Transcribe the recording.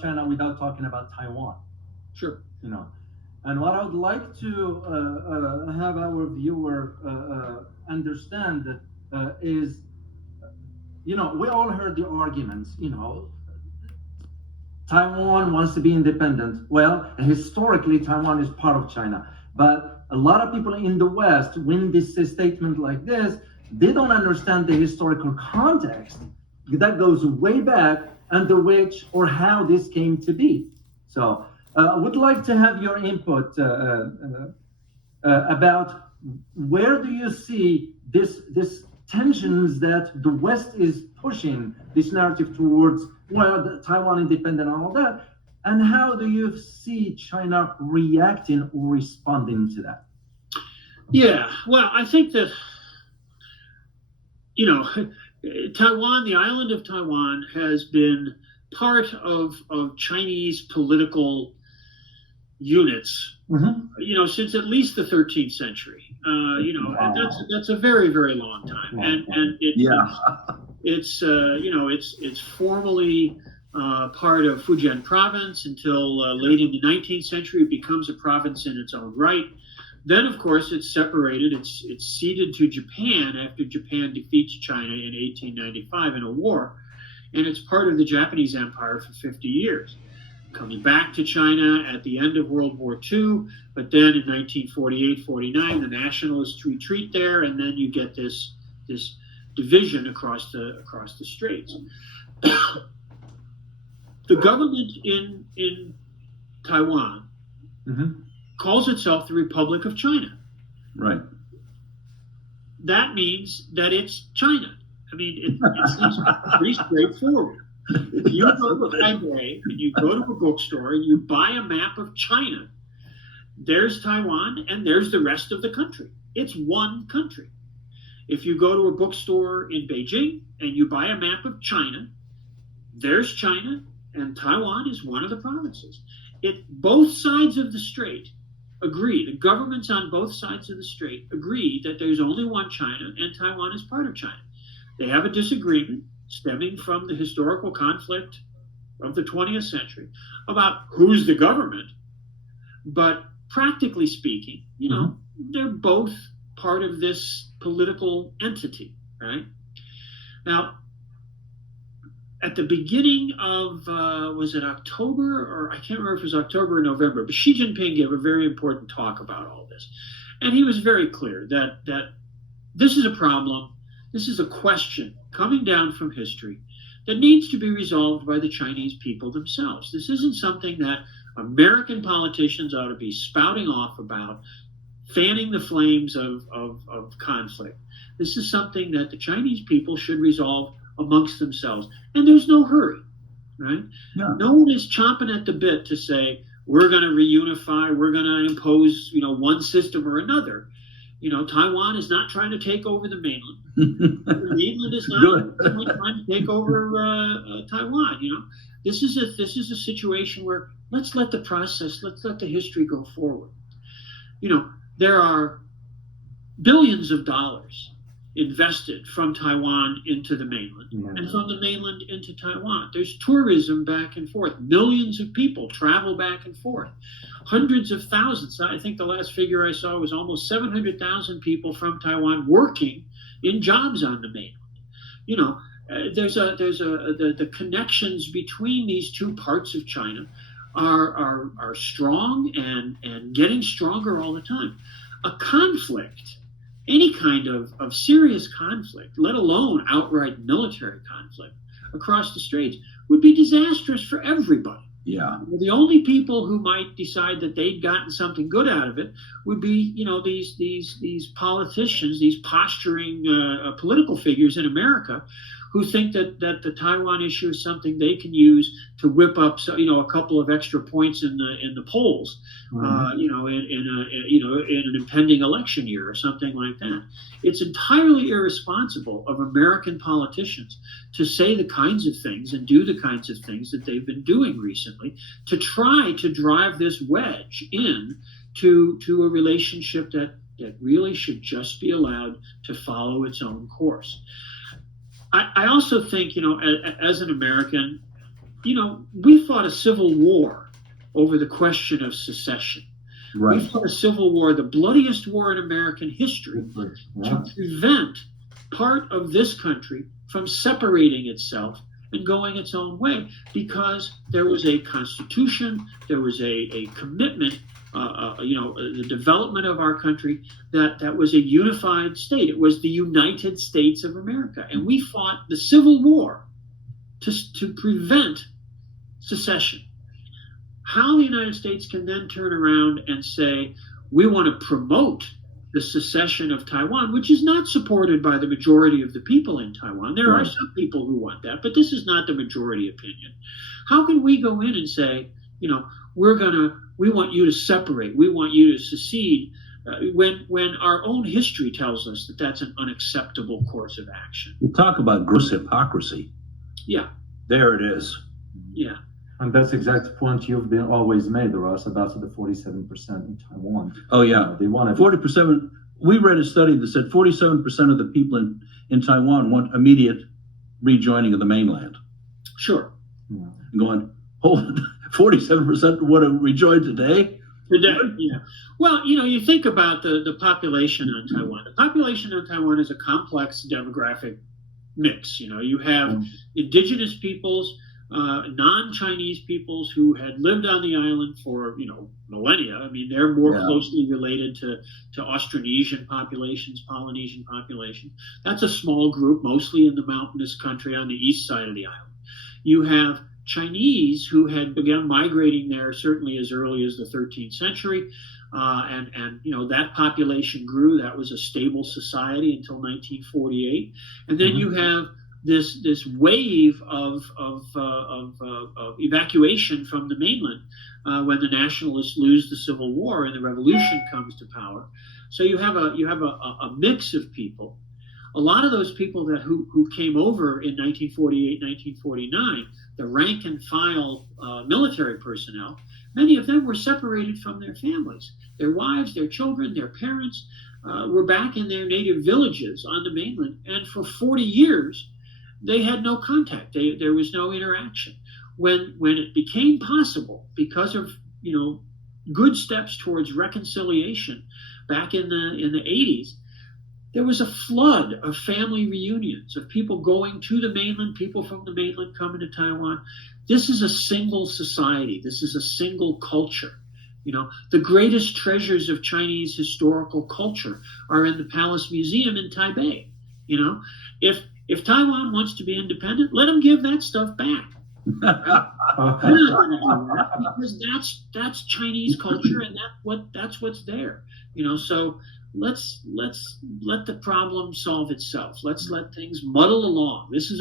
China without talking about Taiwan. Sure. You know, and what I would like to have our viewer understand is, we all heard the arguments. Taiwan wants to be independent. Well, historically, Taiwan is part of China. But a lot of people in the West, when this statement like this, they don't understand the historical context that goes way back under which or how this came to be. So I would like to have your input about where do you see this tensions that the West is pushing this narrative towards, well, the Taiwan independent and all that, and how do you see China reacting or responding to that? Yeah, well, I think that, Taiwan, the island of Taiwan, has been part of Chinese political units, since at least the 13th century. And that's a very, very long time, and it's formally part of Fujian province until late in the 19th century. It becomes a province in its own right. Then, of course, it's separated. It's ceded to Japan after Japan defeats China in 1895 in a war, and it's part of the Japanese Empire for 50 years. Coming back to China at the end of World War II, but then in 1948-49, the nationalists retreat there, and then you get this division across the straits. The government in Taiwan calls itself the Republic of China. Right. That means that it's China. I mean, it's pretty straightforward. If you go to a library and you go to a bookstore and you buy a map of China, there's Taiwan and there's the rest of the country. It's one country. If you go to a bookstore in Beijing and you buy a map of China, there's China and Taiwan is one of the provinces. Both sides of the strait agree, the governments on both sides of the strait agree that there's only one China and Taiwan is part of China. They have a disagreement stemming from the historical conflict of the 20th century about who's the government. But practically speaking, they're both part of this political entity, right? Now, at the beginning of, was it October, or I can't remember if it was October or November, but Xi Jinping gave a very important talk about all this. And he was very clear that this is a problem, this is a question coming down from history that needs to be resolved by the Chinese people themselves. This isn't something that American politicians ought to be spouting off about, fanning the flames of conflict. This is something that the Chinese people should resolve amongst themselves. And there's no hurry, right? No one is chomping at the bit to say, we're going to reunify, we're going to impose, one system or another. Taiwan is not trying to take over the mainland. The mainland is not trying to take over Taiwan. This is a situation where let's let the history go forward. There are billions of dollars invested from Taiwan into the mainland and from the mainland into Taiwan. There's tourism back and forth. Millions of people travel back and forth. Hundreds of thousands. I think the last figure I saw was almost 700,000 people from Taiwan working in jobs on the mainland. The connections between these two parts of China are strong and getting stronger all the time. A conflict, any kind of serious conflict, let alone outright military conflict across the straits, would be disastrous for everybody. Yeah. The only people who might decide that they'd gotten something good out of it would be, these politicians, these posturing political figures in America, who think that the Taiwan issue is something they can use to whip up, a couple of extra points in the polls, in an impending election year or something like that. It's entirely irresponsible of American politicians to say the kinds of things and do the kinds of things that they've been doing recently to try to drive this wedge in to a relationship that really should just be allowed to follow its own course. I also think, as an American, we fought a civil war over the question of secession. Right. We fought a civil war, the bloodiest war in American history, to prevent part of this country from separating itself and going its own way, because there was a constitution, there was a commitment, the development of our country that was a unified state. It was the United States of America, and we fought the Civil War to prevent secession. How the United States can then turn around and say, we want to promote the secession of Taiwan, which is not supported by the majority of the people in Taiwan. There are some people who want that, but this is not the majority opinion. How can we go in and say, we want you to separate, we want you to secede, when our own history tells us that that's an unacceptable course of action? You talk about gross hypocrisy. Yeah. There it is. Yeah. And that's the exact point you've been always made, Ross, about the 47% in Taiwan. Oh, yeah. They want 40%. We read a study that said 47% of the people in Taiwan want immediate rejoining of the mainland. Sure. Yeah. Going, 47% want to rejoin today? Today, yeah. Well, you think about the population on Taiwan. The population on Taiwan is a complex demographic mix. You have indigenous peoples, non-Chinese peoples who had lived on the island for millennia. I mean, they're more closely related to Austronesian populations, Polynesian populations. That's a small group, mostly in the mountainous country on the east side of the island. You have Chinese who had begun migrating there certainly as early as the 13th century, and that population grew. That was a stable society until 1948, and then you have this wave of evacuation from the mainland when the nationalists lose the Civil War and the revolution comes to power. So you have a mix of people. A lot of those people who came over in 1948, 1949, the rank and file military personnel, many of them were separated from their families. Their wives, their children, their parents were back in their native villages on the mainland, and for 40 years, they had no contact. There was no interaction. When it became possible, because of good steps towards reconciliation back in the 80s, there was a flood of family reunions, of people going to the mainland, people from the mainland coming to Taiwan. This is a single society. This is a single culture. The greatest treasures of Chinese historical culture are in the Palace Museum in Taipei. If Taiwan wants to be independent, let them give that stuff back. We're not going to do that, because that's Chinese culture, and that's what's there. So let's let the problem solve itself. Let's let things muddle along. This is